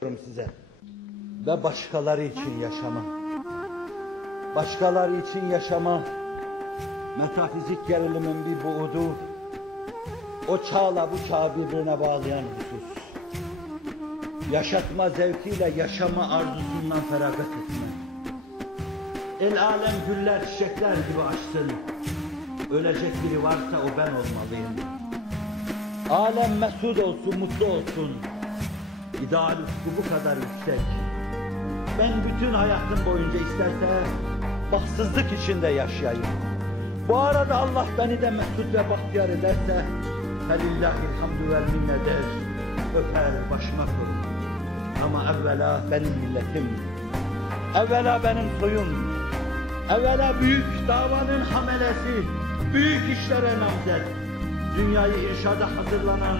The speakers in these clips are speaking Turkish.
diyorum size. Ve başkaları için yaşama. Başkaları için yaşama. Metafizik gerilimin bir buğdu. O çağla bu çağı birbirine bağlayan husus. Yaşatma zevkiyle yaşama arzusundan feragat etme. El alem güller çiçekler gibi açsın. Ölecek biri varsa o ben olmalıyım. Alem mesut olsun, mutlu olsun. İdeal ufku bu kadar yüksek. Ben bütün hayatım boyunca isterse bahtsızlık içinde yaşayayım. Bu arada Allah beni de mesut ve bahtiyar ederse felillahil hamdü vel minne der. Öper başıma koyun. Ama evvela benim milletim. Evvela benim soyum. Evvela büyük davanın hamelesi. Büyük işlere namzet. Dünyayı irşada hazırlanan,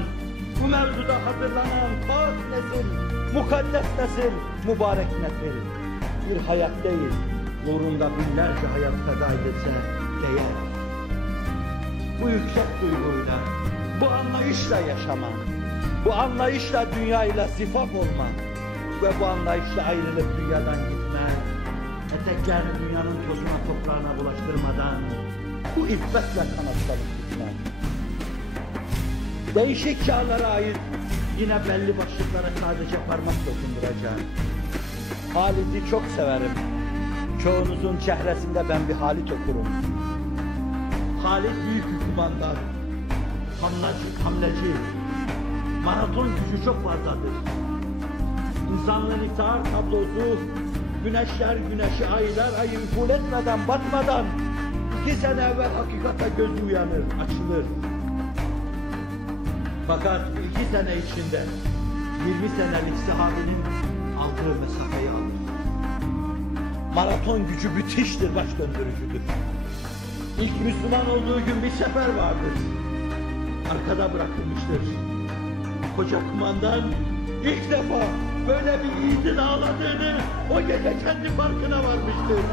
bu mevzuda hazırlanan pak nesil, mukaddes nesil, mübarek nesil. Bir hayat değil, uğrunda binlerce hayat feda edilse değer. Bu yüksek duyguyla, bu anlayışla yaşama, bu anlayışla dünyayla zifaf olma ve bu anlayışla ayrılıp dünyadan gitme, eteklerini dünyanın tozuna toprağına bulaştırmadan bu iffetle kanatlanıp gitme. Değişik çağlara ait yine belli başlıklara sadece parmak dokunduracağım. Halid'i çok severim. Çoğunuzun çehresinde ben bir Halit okurum. Halit büyük bir kumandan. Hamlacı, hamleci. Maraton gücü çok fazladır. İnsanlığın itaat tablosu güneşler güneşi aylar ayı etmeden batmadan iki sene evvel hakikate gözü uyanır, açılır. Fakat iki sene içinde 20 senelik sahabinin aldığı mesafeyi alır. Maraton gücü müthiştir, baş döndürücüdür. İlk Müslüman olduğu gün bir sefer vardır. Arkada bırakılmıştır. Koca kumandan ilk defa böyle bir yiğidin ağladığını o gece kendi farkına varmıştır.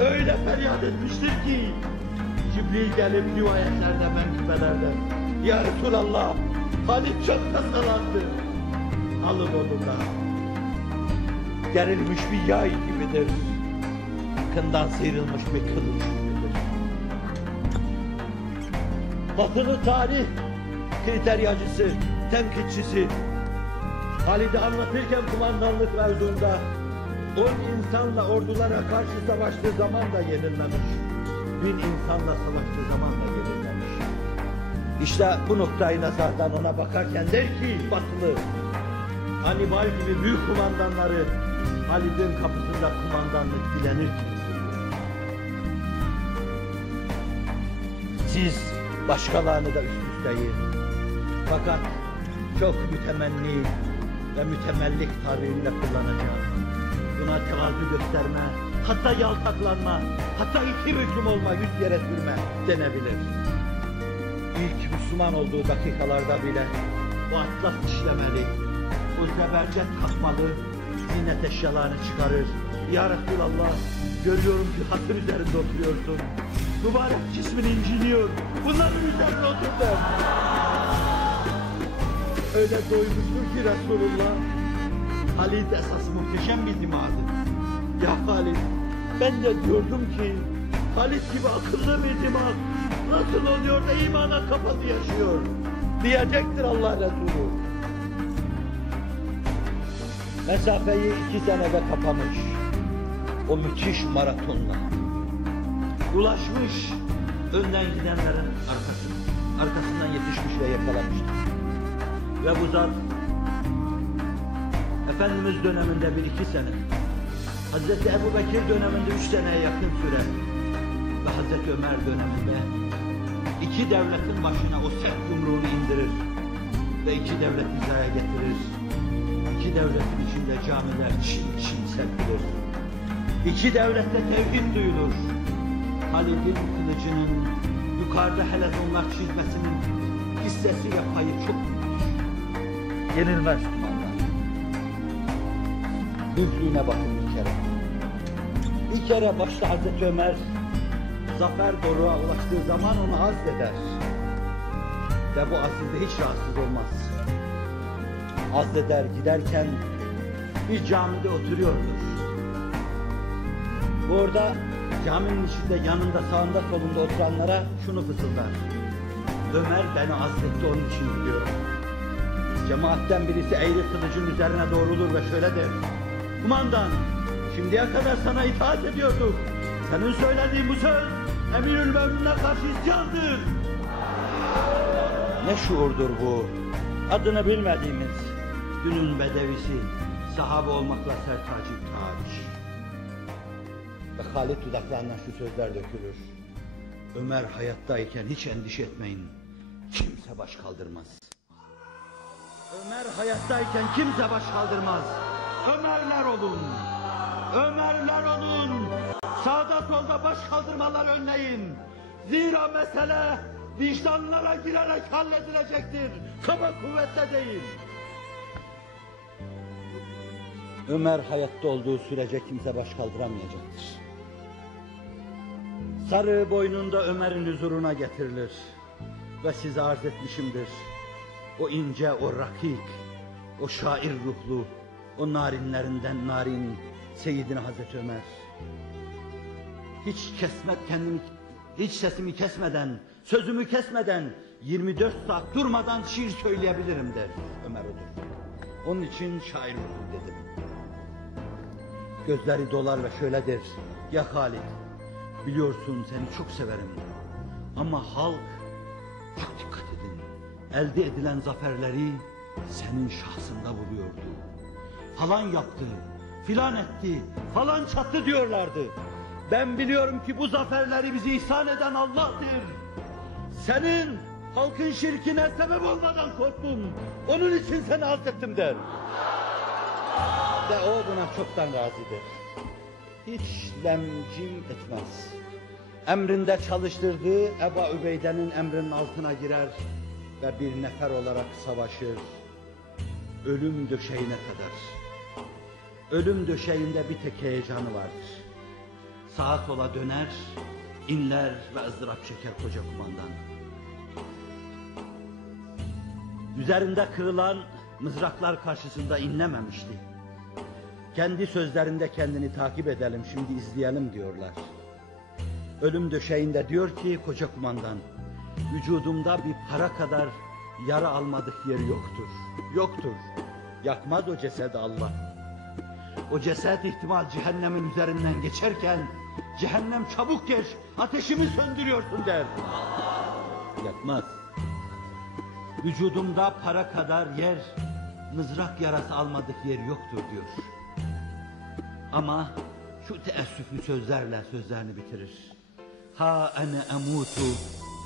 Öyle feryat etmiştir ki Cibril gelip rivayetlerde, menkıbelerde Ya Resulallah Halit çok hastalandı. Alın onu da. Gerilmiş bir yay gibidir. Kından sıyrılmış bir kılıç gibidir. Batılı tarih kriteryacısı, temkitçisi, Halid'i anlatırken kumandanlık mevzuunda on insanla ordulara karşı savaştığı zaman da yenilmemiş. Bin insanla savaştığı zaman da yenilmemiş. İşte bu noktayı nazardan ona bakarken der ki Batılı, Hannibal gibi büyük kumandanları Halid'in kapısında kumandanlık dilenir görüyor. Siz başkalarını da üst üsteyin. Fakat çok mütemenni ve mütemellik tabiriyle kullanacağım. Buna tevazu gösterme, hatta yaltaklanma, hatta iki büklüm olma, yüz yere sürme denebilir. İlk Müslüman olduğu dakikalarda bile o atlas işlemeli, o zebercet takmalı, ziynet eşyalarını çıkarır. Ya Resulallah, görüyorum ki hatır üzerinde oturuyorsun. Mübarek cismin inciniyor. Bunların üzerine otur der. Öyle doymuştur ki Resulullah. Halid esas muhteşem bir dimadır. Ya Halid, ben de diyordum ki Halid gibi akıllı bir dimag nasıl oluyor da imana kapalı yaşıyor? Diyecektir Allah Resulü. Mesafeyi iki senede kapamış. O müthiş maratonla. Ulaşmış önden gidenlerin arkasına. Arkasından yetişmiş ve yakalamıştır. Ve bu zat Efendimiz döneminde bir iki sene, Hazreti Ebu Bekir döneminde üç seneye yakın süre ve Hazreti Ömer döneminde iki devletin başına o sert yumruğunu indirir ve iki devlet hizaya getirir. İki devletin içinde camiler çin çin serpilir. İki devlette tevhid duyulur. Halid'in kılıcının yukarıda helezonlar çizmesinin hissesi ve payı çok yenilmez kumandan. Büyüklüğüne bakın bir kere. Bir kere başta Hazreti Ömer zafer doruğa ulaştığı zaman onu azdeder. Ve bu azizde hiç rahatsız olmaz. Azdeder giderken bir camide oturuyordur. Bu orada caminin içinde yanında sağında solunda oturanlara şunu fısıldar. Ömer beni azletti onun için gidiyorum. Cemaatten birisi eğri kılıcın üzerine doğrulur ve şöyle der. Kumandan, şimdiye kadar sana itaat ediyorduk. Senin söylediğin bu söz Emirül Mümin'e karşı isyandır. Ne şuurdur bu? Adını bilmediğimiz günün bedevisi, sahabe olmakla sertacı taç. Ve Halit dudaklarından şu sözler dökülür. Ömer hayattayken hiç endişe etmeyin. Kimse baş kaldırmaz. Ömer hayattayken kimse baş kaldırmaz. Ömerler olun. Ömerler olun. Sağda solda baş kaldırmalar önleyin. Zira mesele vicdanlara girerek halledilecektir. Kaba kuvvetle değil. Ömer hayatta olduğu sürece kimse baş kaldıramayacaktır. Sarı boynunda Ömer'in huzuruna getirilir. Ve size arz etmişimdir. O ince, o rakik, o şair ruhlu, o narinlerinden narin Seyyidina Hazreti Ömer. Hiç kesme kendimi, hiç sesimi kesmeden, sözümü kesmeden 24 saat durmadan şiir söyleyebilirim der Ömer odur. Onun için şair ruhlu dedim. Gözleri dolar ve şöyle der. Ya Halid, biliyorsun seni çok severim. Ama halk, çok dikkat edin, elde edilen zaferleri senin şahsında buluyordu. Falan yaptı, filan etti, falan çattı diyorlardı. Ben biliyorum ki bu zaferleri bize ihsan eden Allah'tır. Senin halkın şirkine sebep olmadan korktum. Onun için seni affettim der. Ve o buna çoktan razıdır. Hiç lemcim etmez. Emrinde çalıştırdığı Eba Übeyde'nin emrinin altına girer ve bir nefer olarak savaşır. Ölüm döşeğine kadar. Ölüm döşeğinde bir tek heyecanı vardır. Sağa sola döner, inler ve ızdırap çeker koca kumandan. Üzerinde kırılan mızraklar karşısında inlememişti. Kendi sözlerinde kendini takip edelim, şimdi izleyelim diyorlar. Ölüm döşeğinde diyor ki koca kumandan, vücudumda bir para kadar yara almadık yeri yoktur. Yoktur. Yakmaz o cesedi Allah. O ceset ihtimal cehennemin üzerinden geçerken, cehennem çabuk geç, ateşimi söndürüyorsun der. Yakmaz. Vücudumda para kadar yer, mızrak yarası almadık yer yoktur diyor. Ama şu teessüflü sözlerle sözlerini bitirir. Ha ene emutu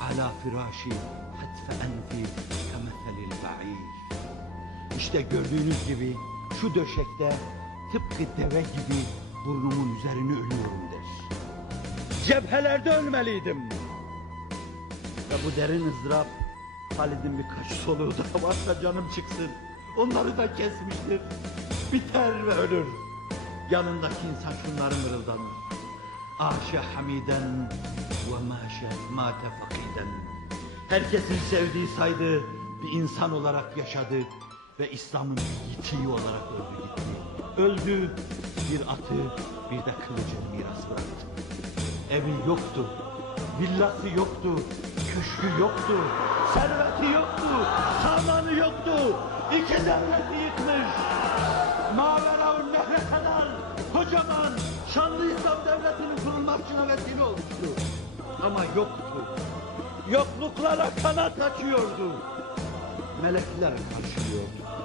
ala firaşi hatfe enfi kemethelil ba'ir. İşte gördüğünüz gibi şu döşekte tıpkı deve gibi burnumun üzerine ölüyorum der. Cephelerde ölmeliydim. Ve bu derin ızdırap Halid'in birkaç soluğu da varsa canım çıksın. Onları da kesmiştir. Biter ve ölür. Yanındaki insan şunları mırıldanır. Aşe hamiden ve maşe mate fakiden. Herkesin sevdiği saydığı bir insan olarak yaşadı ve İslam'ın bir yitiği olarak öldü gitti. Öldü, bir atı, bir de kılıcı miras bıraktı. Evi yoktu, villası yoktu, köşkü yoktu, serveti yoktu, samanı yoktu. İki devleti yıkmış. Maveraun nehre kadar kocaman şanlı İslam devletinin kurulmasına vesile olmuştu. Ama yoktu. Yokluklara kanat açıyordu. Melekler karşılıyordu.